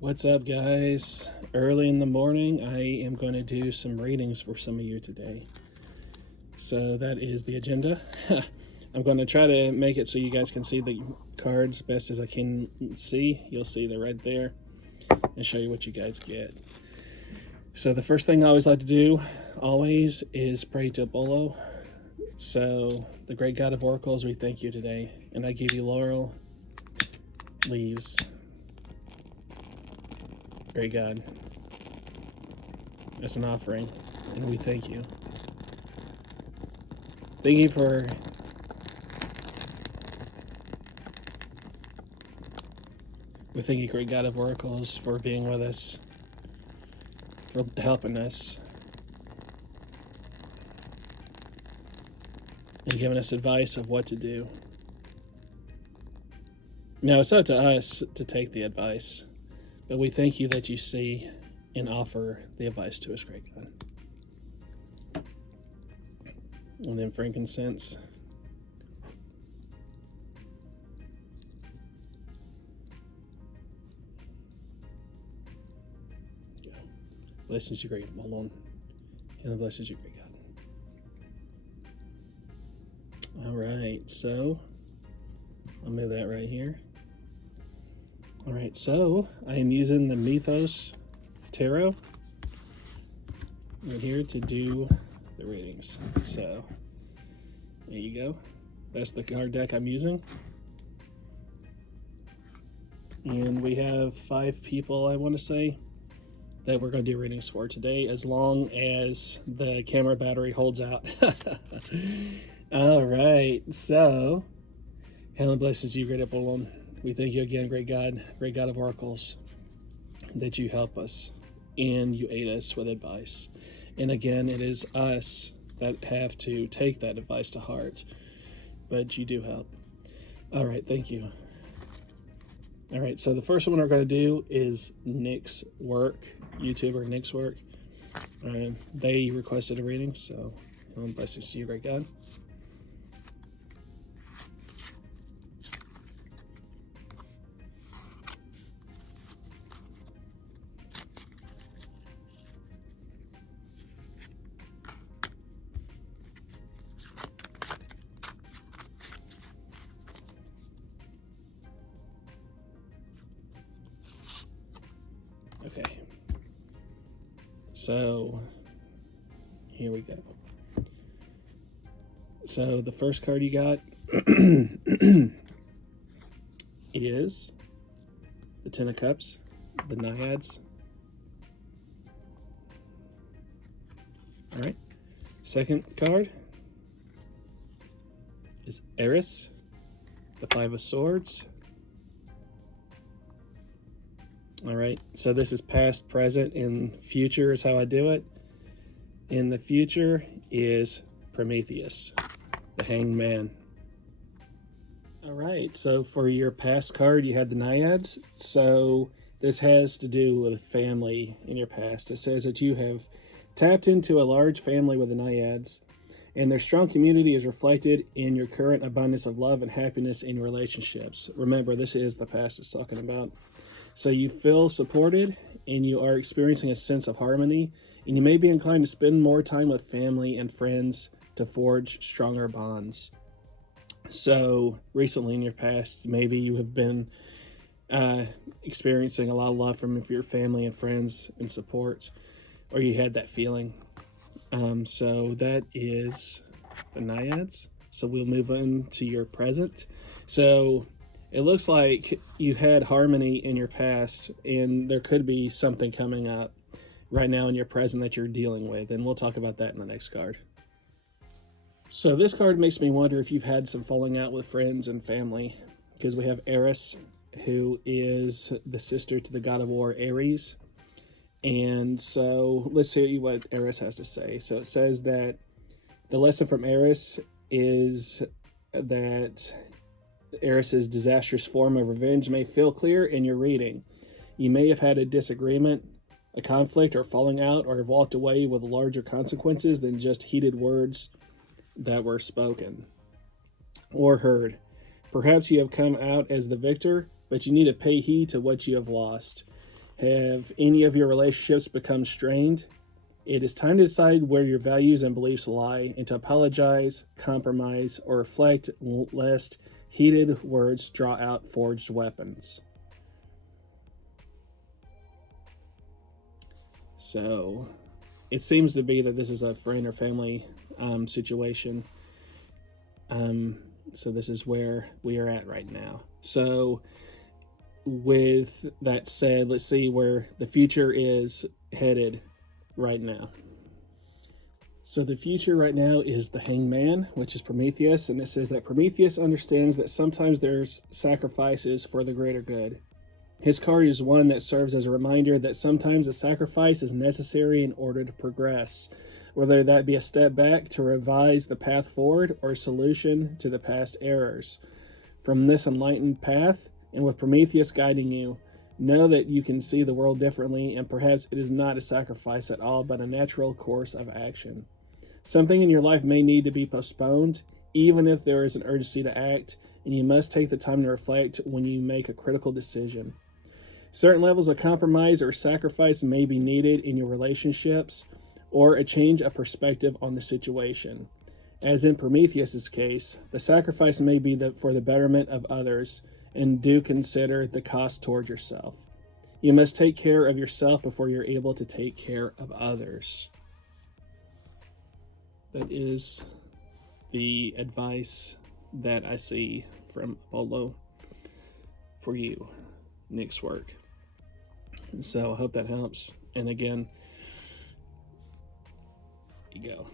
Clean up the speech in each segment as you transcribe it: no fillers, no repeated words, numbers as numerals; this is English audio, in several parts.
What's up, guys? Early in the morning, I am going to do some readings for some of you today. So that is the agenda. I'm going to try to make it so you guys can see the cards best as I can see. You'll see they're right there and show you what you guys get. So the first thing I always like to do, always, is pray to Apollo. So the great God of oracles, we thank you today. And I give you laurel leaves. Great God, as an offering, and we thank you. Thank you for we thank you, great God of oracles, for being with us, for helping us, and giving us advice of what to do. Now, it's up to us to take the advice, but we thank you that you see and offer the advice to us, great God. And then frankincense. Blessings you, great. Hold on. And the blessings you, great God. All right, so I'll move that right here. All right, so I am using the Mythos Tarot right here to do the readings. So there you go. That's the card deck I'm using. And we have 5 people, I want to say, that we're going to do readings for today, as long as the camera battery holds out. All right, so Helen blesses you, great Apollon. We thank you again, great God of oracles, that you help us and you aid us with advice. And again, it is us that have to take that advice to heart, but you do help. All right, thank you. All right, so the first one we're going to do is Nick's work, YouTuber Nick's work. They requested a reading, so blessings to you, great God. Okay, so here we go. So the first card you got is the Ten of Cups, the Naiads. All right. Second card is Eris, the Five of Swords. All right. So this is past, present, and future is how I do it. In the future is Prometheus, the Hanged Man. All right, so for your past card, you had the Naiads. So this has to do with family in your past. It says that you have tapped into a large family with the Naiads, and their strong community is reflected in your current abundance of love and happiness in relationships. Remember, this is the past it's talking about. So you feel supported, and you are experiencing a sense of harmony, and you may be inclined to spend more time with family and friends to forge stronger bonds. So recently in your past, maybe you have been experiencing a lot of love from your family and friends and support, or you had that feeling. So that is the Naiads. So we'll move on to your present. So it looks like you had harmony in your past, and there could be something coming up right now in your present that you're dealing with, and we'll talk about that in the next card. So this card makes me wonder if you've had some falling out with friends and family, because we have Eris, who is the sister to the god of war Ares. And so let's see what Eris has to say. So it says that the lesson from Eris is that Eris's disastrous form of revenge may feel clear in your reading. You may have had a disagreement, a conflict, or falling out, or have walked away with larger consequences than just heated words that were spoken or heard. Perhaps you have come out as the victor, but you need to pay heed to what you have lost. Have any of your relationships become strained? It is time to decide where your values and beliefs lie and to apologize, compromise, or reflect lest heated words draw out forged weapons. So it seems to be that this is a friend or family situation. So this is where we are at right now. So with that said, let's see where the future is headed right now. So the future right now is the Hangman, which is Prometheus, and it says that Prometheus understands that sometimes there's sacrifices for the greater good. His card is one that serves as a reminder that sometimes a sacrifice is necessary in order to progress, whether that be a step back to revise the path forward or a solution to the past errors. From this enlightened path, and with Prometheus guiding you, know that you can see the world differently, and perhaps it is not a sacrifice at all, but a natural course of action. Something in your life may need to be postponed, even if there is an urgency to act, and you must take the time to reflect when you make a critical decision. Certain levels of compromise or sacrifice may be needed in your relationships, or a change of perspective on the situation. As in Prometheus's case, the sacrifice may be for the betterment of others, and do consider the cost toward yourself. You must take care of yourself before you're able to take care of others. That is the advice that I see from Apollo for you, Nick's work. So I hope that helps. And again, you go.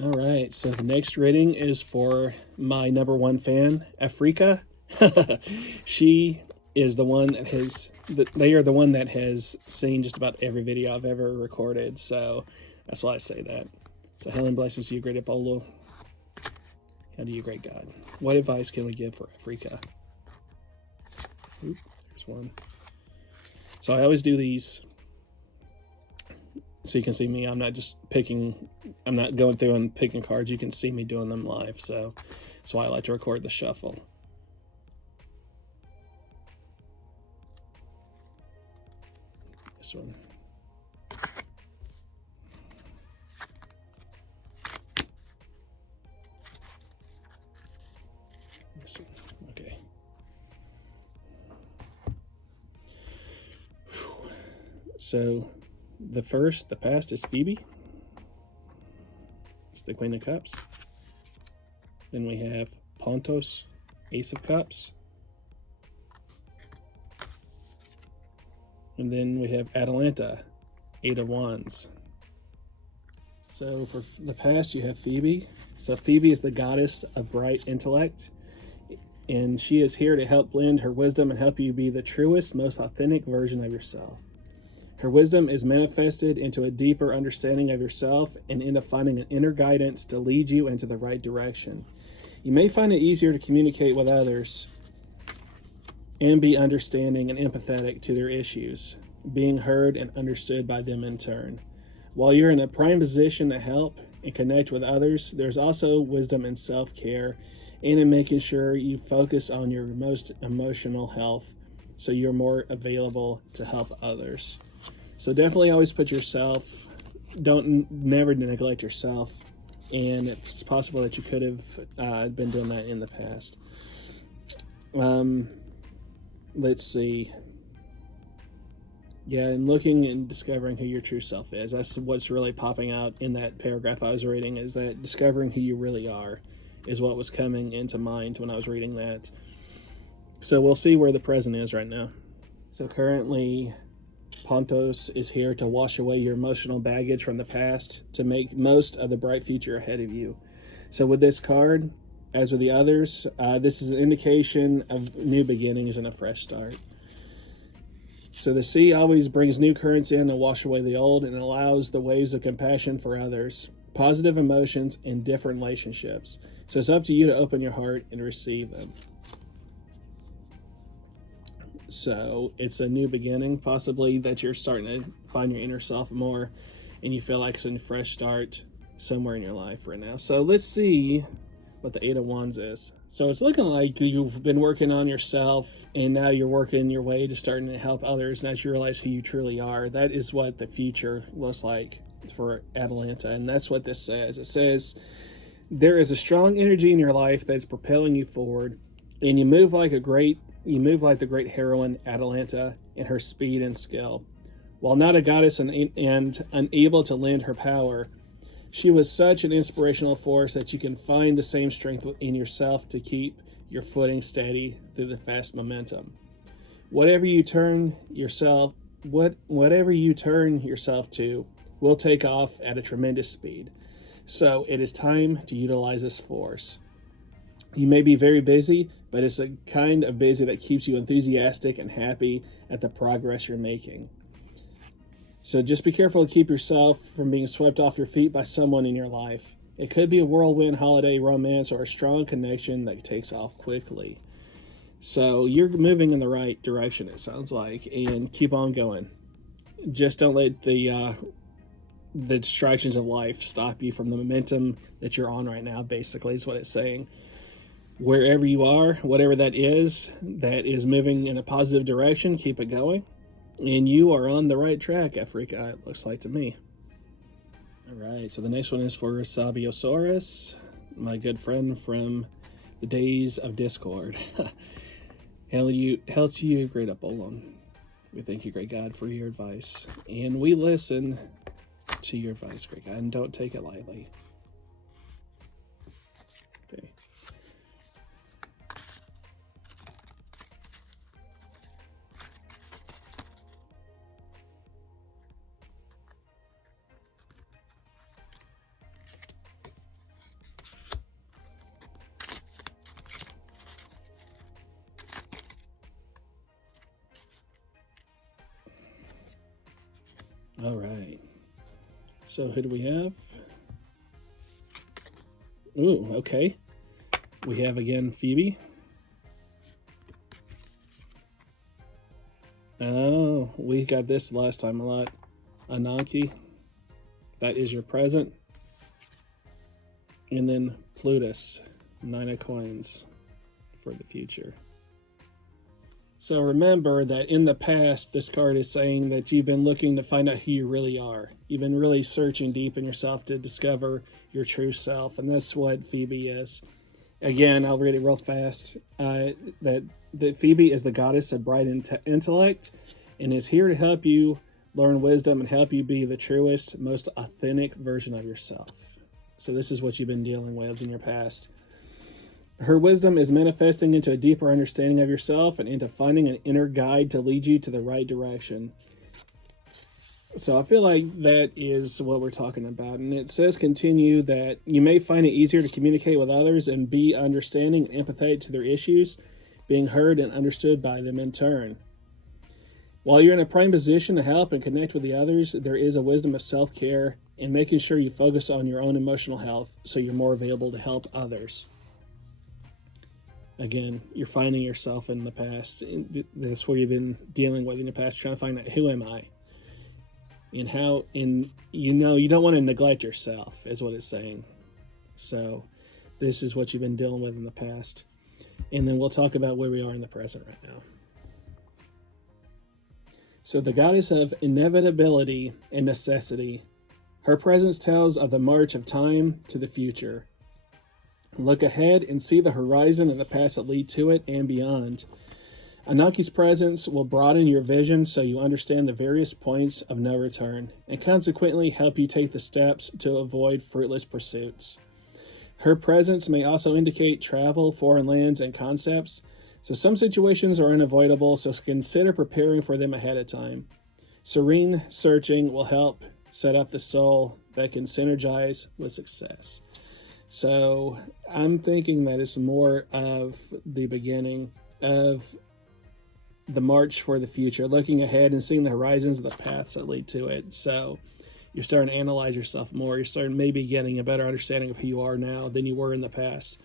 All right, so the next reading is for my number one fan, Afrika. She is the one that they are the one that has seen just about every video I've ever recorded. So that's why I say that. So Helen, blessings to you, great Apollo. How do you, great God? What advice can we give for Afrika? Oop, there's one. So I always do these so you can see me. I'm not going through and picking cards. You can see me doing them live. So that's why I like to record the shuffle. This one. This one. Okay. So the past is Phoebe. It's the Queen of Cups. Then we have Pontos, Ace of Cups. And then we have Atalanta, Eight of Wands. So for the past, you have Phoebe. So Phoebe is the goddess of bright intellect, and she is here to help blend her wisdom and help you be the truest, most authentic version of yourself. Her wisdom is manifested into a deeper understanding of yourself and into finding an inner guidance to lead you into the right direction. You may find it easier to communicate with others and be understanding and empathetic to their issues, being heard and understood by them in turn. While you're in a prime position to help and connect with others, there's also wisdom in self-care and in making sure you focus on your most emotional health so you're more available to help others. So definitely always put yourself, never neglect yourself. And it's possible that you could have been doing that in the past. Let's see. Yeah, and looking and discovering who your true self is. That's what's really popping out in that paragraph I was reading, is that discovering who you really are is what was coming into mind when I was reading that. So we'll see where the present is right now. So currently, Pontos is here to wash away your emotional baggage from the past to make most of the bright future ahead of you. So with this card, as with the others, this is an indication of new beginnings and a fresh start. So the sea always brings new currents in to wash away the old and allows the waves of compassion for others, positive emotions, and different relationships. So it's up to you to open your heart and receive them. So it's a new beginning, possibly that you're starting to find your inner self more and you feel like it's a fresh start somewhere in your life right now. So let's see what the Eight of Wands is. So it's looking like you've been working on yourself, and now you're working your way to starting to help others. And as you realize who you truly are, that is what the future looks like for Atalanta. And that's what this says. It says there is a strong energy in your life that's propelling you forward, and you move like the great heroine Atalanta in her speed and skill. While not a goddess and unable to lend her power, she was such an inspirational force that you can find the same strength in yourself to keep your footing steady through the fast momentum. Whatever you turn yourself to will take off at a tremendous speed. So it is time to utilize this force. You may be very busy, but it's a kind of busy that keeps you enthusiastic and happy at the progress you're making. So just be careful to keep yourself from being swept off your feet by someone in your life. It could be a whirlwind holiday romance or a strong connection that takes off quickly. So you're moving in the right direction, it sounds like, and keep on going. Just don't let the distractions of life stop you from the momentum that you're on right now, basically, is what it's saying. Wherever you are, whatever that is moving in a positive direction, keep it going. And you are on the right track, Africa, it looks like to me. All right, so the next one is for Sabiosaurus, my good friend from the days of Discord. Hail to you, great Apollon. We thank you, great God, for your advice. And we listen to your advice, great God, and don't take it lightly. Okay. All right. So who do we have? Ooh, okay. We have again Phoebe. Oh, we got this last time a lot. Ananke. That is your present. And then Plutus. 9 of coins for the future. So remember that in the past, this card is saying that you've been looking to find out who you really are. You've been really searching deep in yourself to discover your true self. And that's what Phoebe is. Again, I'll read it real fast. That Phoebe is the goddess of bright intellect and is here to help you learn wisdom and help you be the truest, most authentic version of yourself. So this is what you've been dealing with in your past. Her wisdom is manifesting into a deeper understanding of yourself and into finding an inner guide to lead you to the right direction. So I feel like that is what we're talking about. And it says continue that you may find it easier to communicate with others and be understanding and empathetic to their issues, being heard and understood by them in turn. While you're in a prime position to help and connect with the others, there is a wisdom of self-care and making sure you focus on your own emotional health so you're more available to help others. Again, you're finding yourself in the past. That's where you've been dealing with in the past, trying to find out who am I, and how. And you don't want to neglect yourself, is what it's saying. So, this is what you've been dealing with in the past, and then we'll talk about where we are in the present right now. So, the goddess of inevitability and necessity, her presence tells of the march of time to the future. Look ahead and see the horizon and the paths that lead to it and beyond. Ananke's presence will broaden your vision so you understand the various points of no return and consequently help you take the steps to avoid fruitless pursuits. Her presence may also indicate travel, foreign lands, and concepts, so some situations are unavoidable, so consider preparing for them ahead of time. Serene searching will help set up the soul that can synergize with success. So I'm thinking that it's more of the beginning of the march for the future, looking ahead and seeing the horizons and the paths that lead to it. So you're starting to analyze yourself more. You're starting maybe getting a better understanding of who you are now than you were in the past.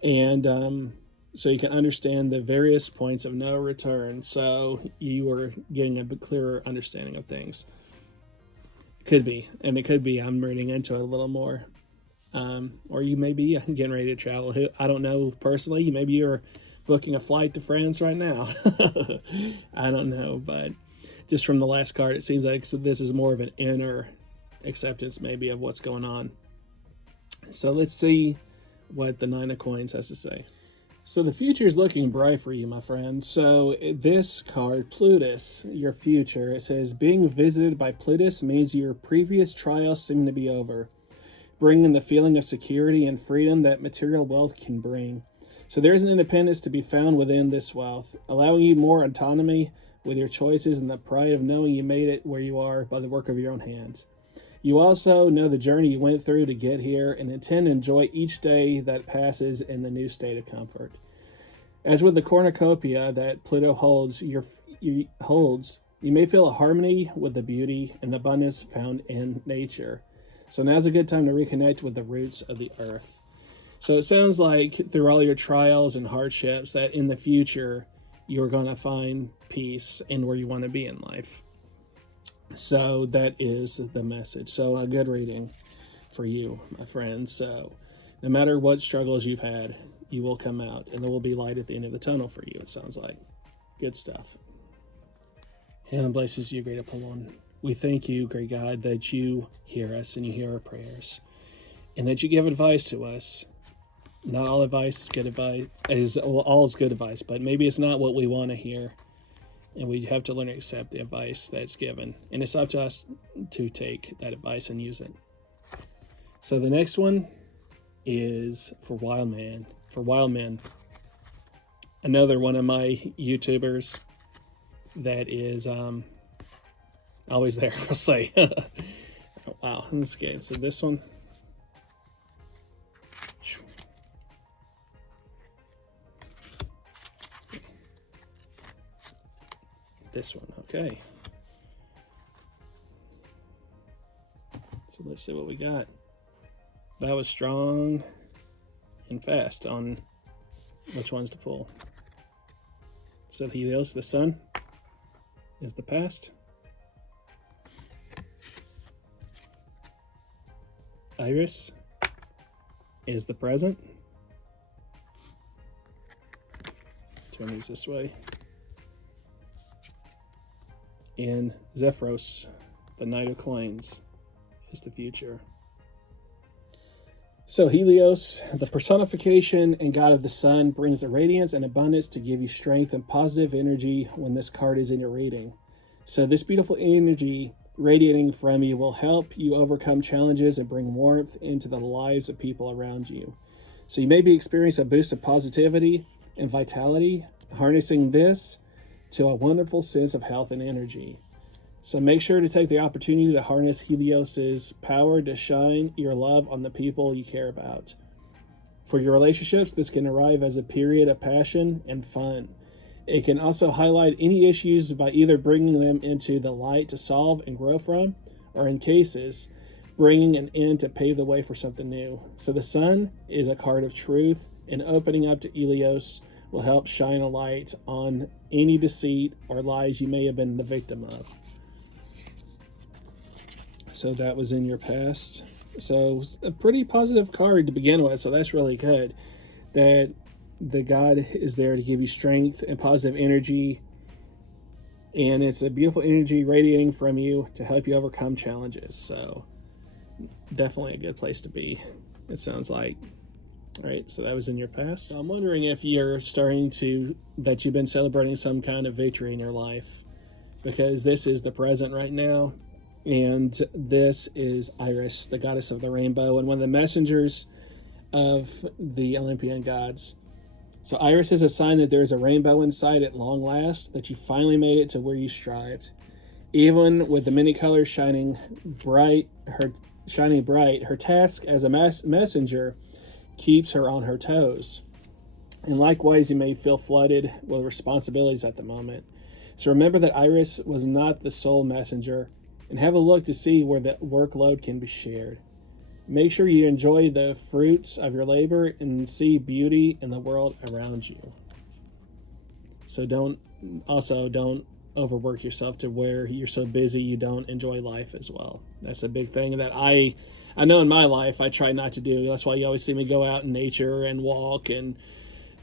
And so you can understand the various points of no return. So you are getting a bit clearer understanding of things. Could be. And it could be I'm reading into it a little more. Or you may be getting ready to travel. I don't know personally. Maybe you're booking a flight to France right now. I don't know, but just from the last card, it seems like this is more of an inner acceptance maybe of what's going on. So let's see what the Nine of Coins has to say. So the future is looking bright for you, my friend. So this card, Plutus, your future, it says, being visited by Plutus means your previous trials seem to be over, bringing the feeling of security and freedom that material wealth can bring. So there's an independence to be found within this wealth, allowing you more autonomy with your choices and the pride of knowing you made it where you are by the work of your own hands. You also know the journey you went through to get here and intend to enjoy each day that passes in the new state of comfort. As with the cornucopia that Pluto holds, you may feel a harmony with the beauty and the abundance found in nature. So now's a good time to reconnect with the roots of the earth. So it sounds like through all your trials and hardships that in the future, you're going to find peace in where you want to be in life. So that is the message. So a good reading for you, my friends. So no matter what struggles you've had, you will come out and there will be light at the end of the tunnel for you, it sounds like. Good stuff. Heaven blesses you, great Apollon. We thank you, great God, that you hear us and you hear our prayers and that you give advice to us. Not all advice is good advice, all is good advice, but maybe it's not what we want to hear. And we have to learn to accept the advice that's given. And it's up to us to take that advice and use it. So the next one is for Wild Men. Another one of my YouTubers that is always there, I'll say. Wow, that's good. So this one. This one, okay. So let's see what we got. That was strong and fast on which ones to pull. So Helios, the sun, is the past. Iris is the present. Turn these this way. And Zephyros, the Knight of Coins, is the future. So Helios, the personification and god of the sun, brings the radiance and abundance to give you strength and positive energy when this card is in your reading. So this beautiful energy radiating from you will help you overcome challenges and bring warmth into the lives of people around you. So you may be experiencing a boost of positivity and vitality, harnessing this to a wonderful sense of health and energy. So make sure to take the opportunity to harness Helios's power to shine your love on the people you care about. For your relationships, this can arrive as a period of passion and fun. It can also highlight any issues by either bringing them into the light to solve and grow from, or in cases, bringing an end to pave the way for something new. So the sun is a card of truth, and opening up to Helios will help shine a light on any deceit or lies you may have been the victim of. So that was in your past. So a pretty positive card to begin with, so that's really good. That the God is there to give you strength and positive energy, and it's a beautiful energy radiating from you to help you overcome challenges. So definitely a good place to be, it sounds like. All right, so that was in your past. So I'm wondering if you're that you've been celebrating some kind of victory in your life, because this is the present right now, and this is Iris, the goddess of the rainbow, and one of the messengers of the Olympian gods. So Iris is a sign that there's a rainbow in sight at long last, that you finally made it to where you strived. Even with the many colors shining bright, her task as a messenger keeps her on her toes. And likewise, you may feel flooded with responsibilities at the moment. So remember that Iris was not the sole messenger, and have a look to see where the workload can be shared. Make sure you enjoy the fruits of your labor and see beauty in the world around you. So don't overwork yourself to where you're so busy you don't enjoy life as well. That's a big thing that I I know in my life I try not to do. That's why you always see me go out in nature and walk and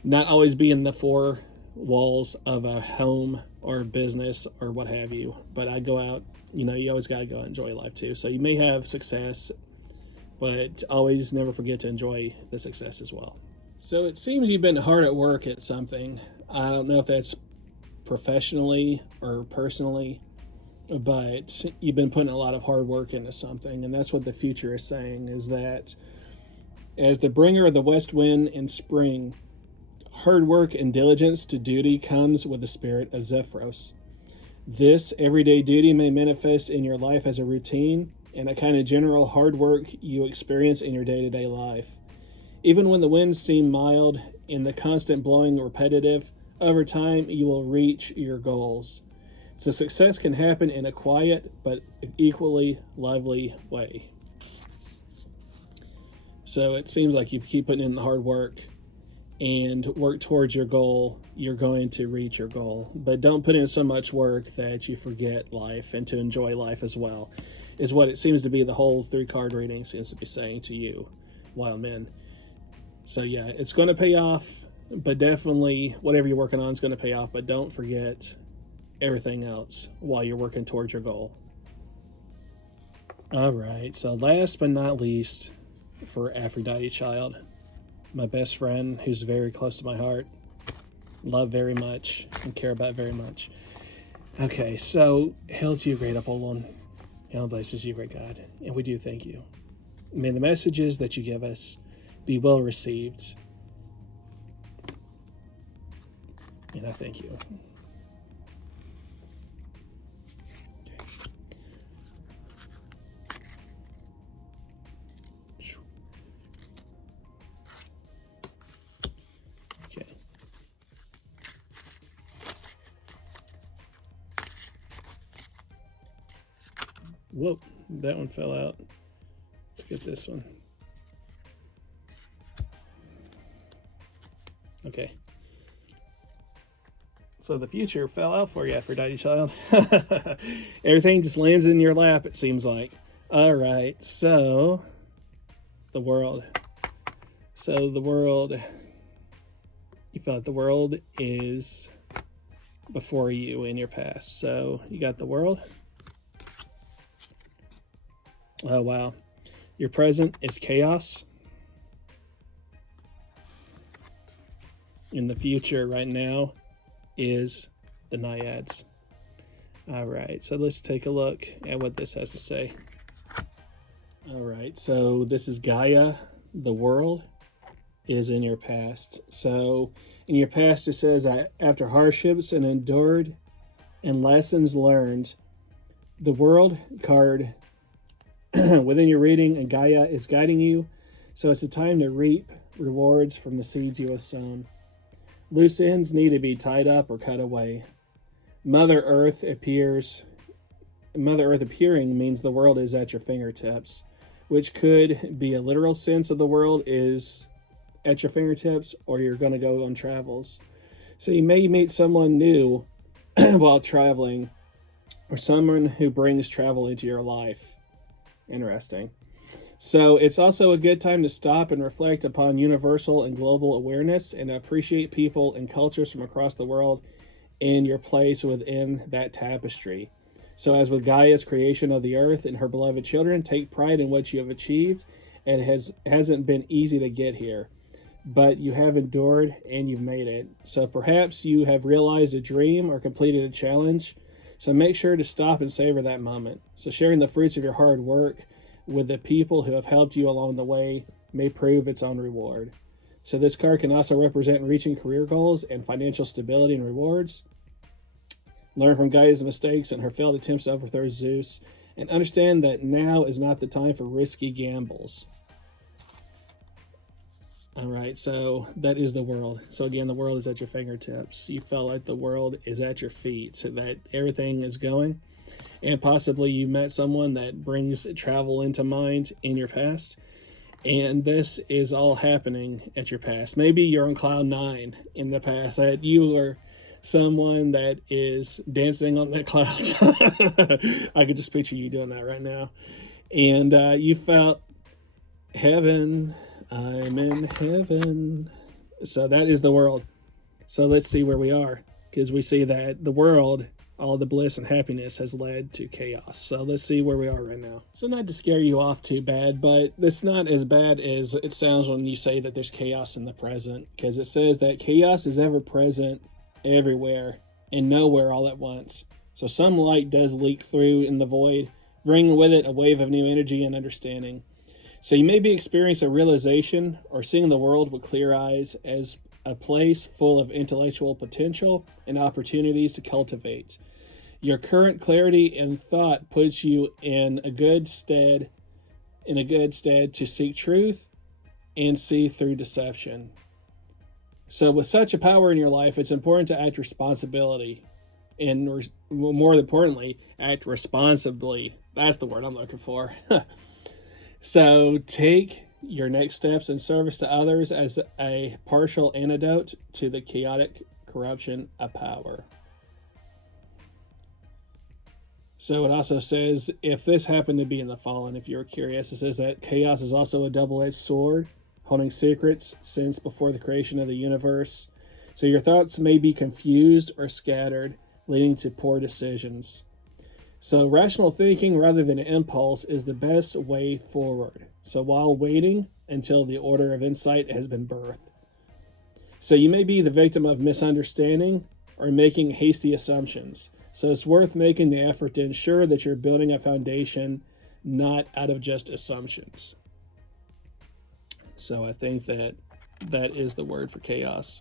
not always be in the four walls of a home or business or what have you. But I go out, you always got to go enjoy life too. So you may have success, but always never forget to enjoy the success as well. So it seems you've been hard at work at something. I don't know if that's professionally or personally, but you've been putting a lot of hard work into something. And that's what the future is saying, is that as the bringer of the west wind in spring, hard work and diligence to duty comes with the spirit of Zephyros. This everyday duty may manifest in your life as a routine and a kind of general hard work you experience in your day-to-day life. Even when the winds seem mild and the constant blowing repetitive, over time you will reach your goals. So success can happen in a quiet but equally lively way. So it seems like if you keep putting in the hard work and work towards your goal, you're going to reach your goal. But don't put in so much work that you forget life and to enjoy life as well, is what it seems to be. The whole 3-card reading seems to be saying to you, wild men. So yeah, it's going to pay off, but definitely whatever you're working on is going to pay off, but don't forget everything else while you're working towards your goal. All right, so last but not least, for Aphrodite child, my best friend who's very close to my heart, love very much and care about very much. Okay, so hail to you, great Apollon. Hail and blesses you, great God. And we do thank you. May the messages that you give us be well received. And I thank you. Okay. Whoa, that one fell out. Let's get this one. Okay. So the future fell out for you, Aphrodite child. Everything just lands in your lap, it seems like. All right, so the world. So the world, you feel like the world is before you in your past. So you got the world. Oh, wow. Your present is chaos. In the future right now is the naiads. All right, so let's take a look at what this has to say. All right, so this is Gaia. The world is in your past. So in your past, it says, after hardships and endured and lessons learned, the world card within your reading and Gaia is guiding you. So it's a time to reap rewards from the seeds you have sown. Loose ends need to be tied up or cut away. Mother Earth appearing means the world is at your fingertips, which could be a literal sense of the world is at your fingertips, or you're going to go on travels. So you may meet someone new while traveling, or someone who brings travel into your life. Interesting. So it's also a good time to stop and reflect upon universal and global awareness and appreciate people and cultures from across the world in your place within that tapestry. So as with Gaia's creation of the earth and her beloved children, take pride in what you have achieved. It hasn't been easy to get here, but you have endured and you've made it. So perhaps you have realized a dream or completed a challenge. So make sure to stop and savor that moment. So sharing the fruits of your hard work with the people who have helped you along the way may prove its own reward. So this card can also represent reaching career goals and financial stability and rewards. Learn from Gaia's mistakes and her failed attempts to overthrow Zeus, and understand that now is not the time for risky gambles. All right, so that is the world. So again, the world is at your fingertips. You felt like the world is at your feet, so that everything is going. And possibly you met someone that brings travel into mind in your past. And this is all happening at your past. Maybe you're on cloud 9 in the past, that you are someone that is dancing on the clouds. I could just picture you doing that right now. And you felt Heaven, I'm in heaven. So that is the world. So let's see where we are, because we see that the world, all the bliss and happiness has led to chaos. So let's see where we are right now. So not to scare you off too bad, but it's not as bad as it sounds when you say that there's chaos in the present, because it says that chaos is ever present everywhere and nowhere all at once. So some light does leak through in the void, bringing with it a wave of new energy and understanding. So you may be experiencing a realization or seeing the world with clear eyes as a place full of intellectual potential and opportunities to cultivate. Your current clarity and thought puts you in a good stead to seek truth and see through deception. So with such a power in your life, it's important to act responsibility and more importantly, act responsibly. That's the word I'm looking for. So take your next steps in service to others as a partial antidote to the chaotic corruption of power. So it also says, if this happened to be in the Fallen, if you're curious, it says that chaos is also a double-edged sword, holding secrets since before the creation of the universe. So your thoughts may be confused or scattered, leading to poor decisions. So rational thinking rather than impulse is the best way forward. So while waiting until the order of insight has been birthed. So you may be the victim of misunderstanding or making hasty assumptions. So it's worth making the effort to ensure that you're building a foundation, not out of just assumptions. So I think that that is the word for chaos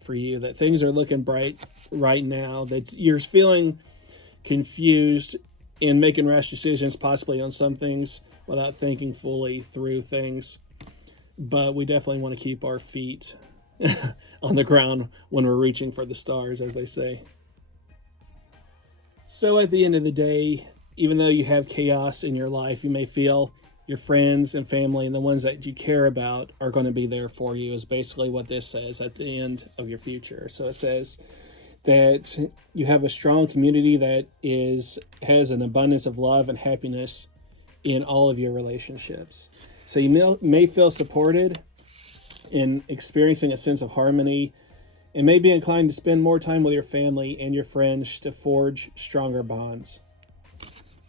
for you, that things are looking bright right now, that you're feeling confused in making rash decisions, possibly on some things, without thinking fully through things. But we definitely want to keep our feet on the ground when we're reaching for the stars, as they say. So at the end of the day, even though you have chaos in your life, you may feel your friends and family and the ones that you care about are going to be there for you, is basically what this says at the end of your future. So it says that you have a strong community that has an abundance of love and happiness in all of your relationships. So you may feel supported in experiencing a sense of harmony, and may be inclined to spend more time with your family and your friends to forge stronger bonds.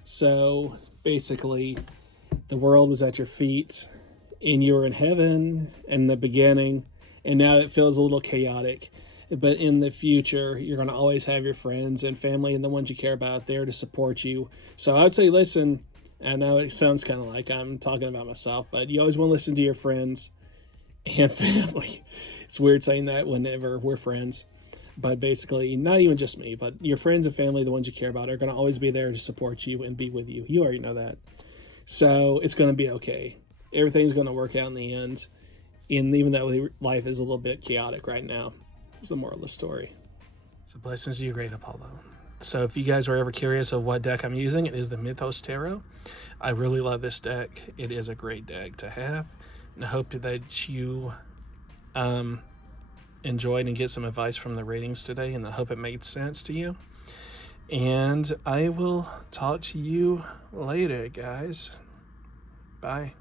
So basically, the world was at your feet and you were in heaven in the beginning, and now it feels a little chaotic. But in the future, you're going to always have your friends and family and the ones you care about there to support you. So I would say listen. I know it sounds kind of like I'm talking about myself, but you always want to listen to your friends and family. It's weird saying that whenever we're friends. But basically, not even just me, but your friends and family, the ones you care about, are going to always be there to support you and be with you. You already know that. So it's going to be okay. Everything's going to work out in the end. And even though life is a little bit chaotic right now, is the moral of the story. So blessings to you, great Apollo. So if you guys are ever curious of what deck I'm using, it is the Mythos Tarot. I really love this deck. It is a great deck to have. And I hope that you enjoyed and get some advice from the readings today, and I hope it made sense to you. And I will talk to you later, guys. Bye.